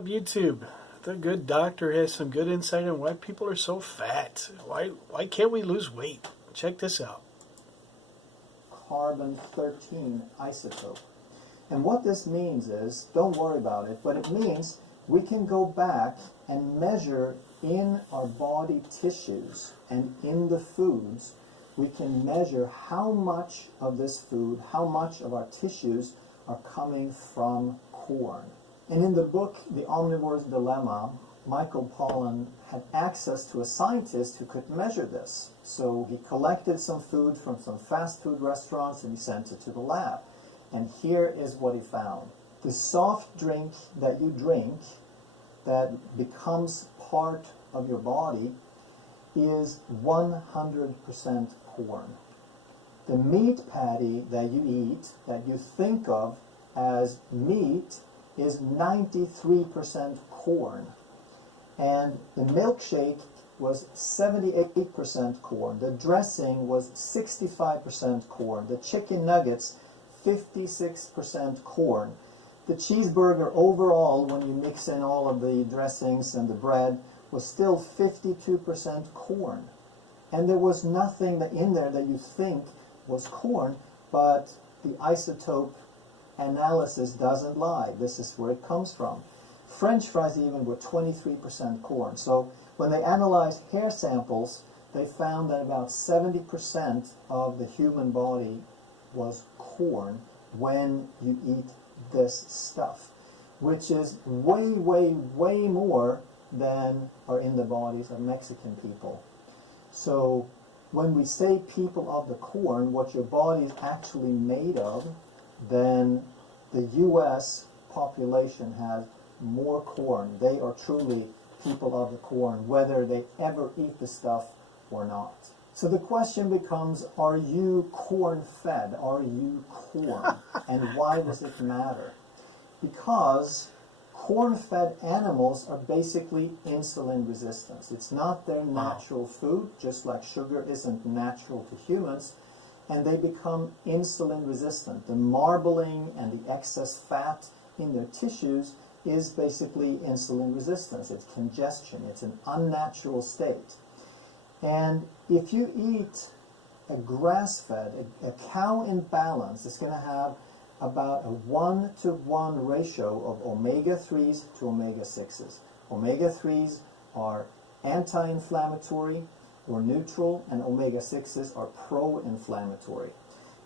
up, YouTube? The good doctor has some good insight on why people are so fat. Why can't we lose weight? Check this out. Carbon-13 isotope. And what this means is, don't worry about it, but it means we can go back and measure in our body tissues and in the foods, we can measure how much of this food, how much of our tissues are coming from corn. And in the book, The Omnivore's Dilemma, Michael Pollan had access to a scientist who could measure this. So he collected some food from some fast food restaurants and he sent it to the lab. And here is what he found. The soft drink that you drink that becomes part of your body is 100% corn. The meat patty that you eat, that you think of as meat, is 93% corn. And the milkshake was 78% corn. The dressing was 65% corn. The chicken nuggets, 56% corn. The cheeseburger overall, when you mix in all of the dressings and the bread, was still 52% corn. And there was nothing in there that you think was corn, but the isotope analysis doesn't lie. This is where it comes from. French fries even were 23% corn. So when they analyzed hair samples, they found that about 70% of the human body was corn when you eat this stuff, which is way, way, way more than are in the bodies of Mexican people. So when we say people of the corn, what your body is actually made of, then the U.S. population has more corn. They are truly people of the corn, whether they ever eat the stuff or not. So the question becomes, are you corn-fed? Are you corn? And why does it matter? Because corn-fed animals are basically insulin resistant. It's not their natural food, just like sugar isn't natural to humans, and they become insulin resistant. The marbling and the excess fat in their tissues is basically insulin resistance. It's congestion. It's an unnatural state. And if you eat a grass-fed, a cow in balance, it's going to have about a 1-to-1 ratio of omega-3s to omega-6s. Omega-3s are anti-inflammatory or neutral, and omega-6s are pro-inflammatory.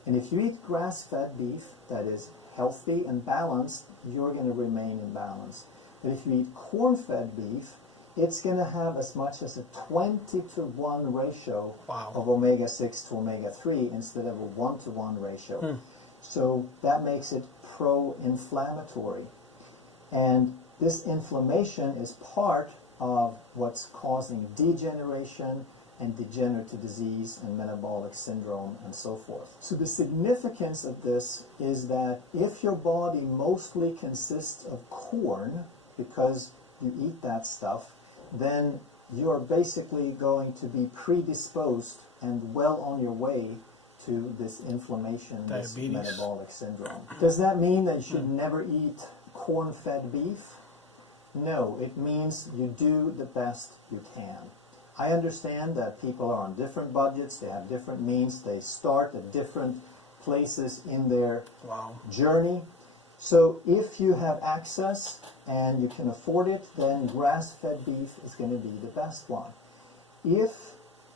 And if you eat grass-fed beef that is healthy and balanced, you're going to remain in balance. But if you eat corn-fed beef, it's going to have as much as a 20-to-1 ratio of omega-6 to omega-3 instead of a 1-to-1 ratio. So that makes it pro-inflammatory. And this inflammation is part of what's causing degeneration and degenerative disease and metabolic syndrome and so forth. So the significance of this is that if your body mostly consists of corn, because you eat that stuff, then you're basically going to be predisposed and well on your way to this inflammation, this metabolic syndrome. Does that mean that you should never eat corn-fed beef? No, it means you do the best you can. I understand that people are on different budgets, they have different means, they start at different places in their journey. So if you have access and you can afford it, then grass-fed beef is going to be the best one. If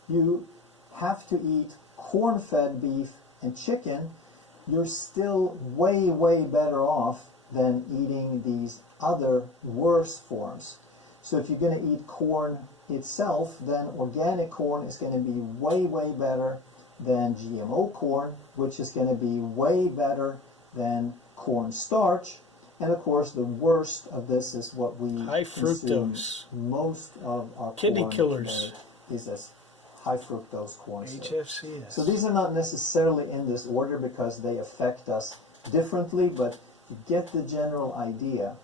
you have to eat corn-fed beef and chicken, you're still way, way better off than eating these other worse forms. So if you're going to eat corn itself, then organic corn is going to be way, way better than GMO corn, which is going to be way better than corn starch. And of course, the worst of this is what we high fructose. Most of our kidney corn killers is as high fructose corn syrup. HFCS. So these are not necessarily in this order because they affect us differently, but you get the general idea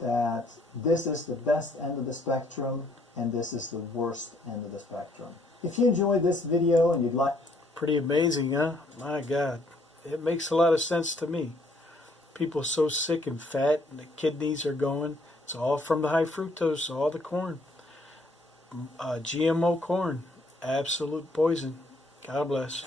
that this is the best end of the spectrum and this is the worst end of the spectrum. If you enjoyed this video and you'd like... Pretty amazing, huh? My God. It makes a lot of sense to me. People so sick and fat, and the kidneys are going. It's all from the high fructose, all the corn. GMO corn, absolute poison. God bless.